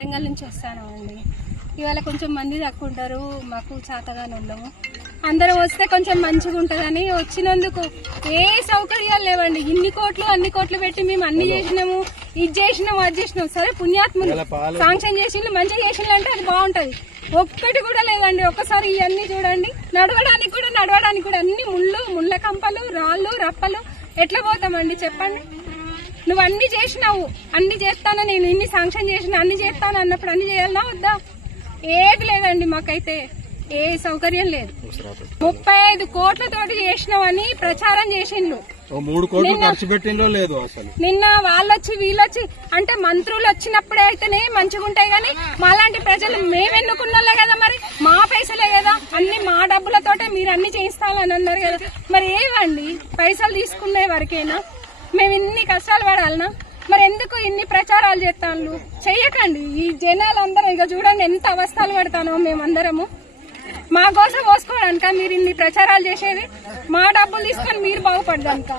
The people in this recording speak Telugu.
తెలంగాణ నుంచి వస్తాను అండి. ఇవాళ కొంచెం మంది తక్కువ ఉంటారు, మాకు చేతగానే ఉండము. అందరం వస్తే కొంచెం మంచిగా ఉంటుందని వచ్చినందుకు. ఏ సౌకర్యాలు లేవండి. ఇన్ని కోట్లు అన్ని కోట్లు పెట్టి మేము అన్ని చేసినాము, ఇది చేసినాము అది చేసినాము. సరే పుణ్యాత్ములు శాంక్షన్ చేసిండ్రు, మంచిగా చేసిండ్రు అంటే అది బాగుంటది. ఒక్కటి కూడా లేదండి. ఒక్కసారి ఇవన్నీ చూడండి. నడవడానికి కూడా అన్ని ముళ్ళ కంపలు, రాళ్ళు, రప్పలు. ఎట్లా పోతామండి చెప్పండి? నువ్వు అన్ని చేసినావు, అన్ని చేస్తాను, నేను ఇన్ని శాంక్షన్ చేసిన, అన్ని చేస్తాను అన్నప్పుడు అన్ని చేయాలన్నా వద్దా? ఏది లేదండి. మాకైతే ఏ సౌకర్యం లేదు. 35 కోట్లతోటి చేసినావని ప్రచారం చేసిండ్రు. నిన్న వాళ్ళొచ్చి వీళ్ళొచ్చి అంటే మంత్రులు వచ్చినప్పుడే అయితేనే మంచిగా ఉంటాయి. కానీ మాలాంటి ప్రజలు మేము ఎన్నుకున్నలే కదా, మరి మా పైసలే కదా, అన్ని మా డబ్బులతోటే మీరు అన్ని చేయిస్తామని అన్నారు కదా. మరి ఏవండి పైసలు తీసుకునే వరకేనా మేము ఇన్ని కష్టాలు పడాలనా? మరి ఎందుకు ఇన్ని ప్రచారాలు చేస్తాను? చెయ్యకండి. ఈ జనాలందరూ ఇక చూడండి ఎంత అవస్థలు పడతానో మేమందరము. మా కోసం మోసుకోవడానిక మీరు ఇన్ని ప్రచారాలు చేసేది? మా డబ్బులు తీసుకొని మీరు బాగుపడడానిక?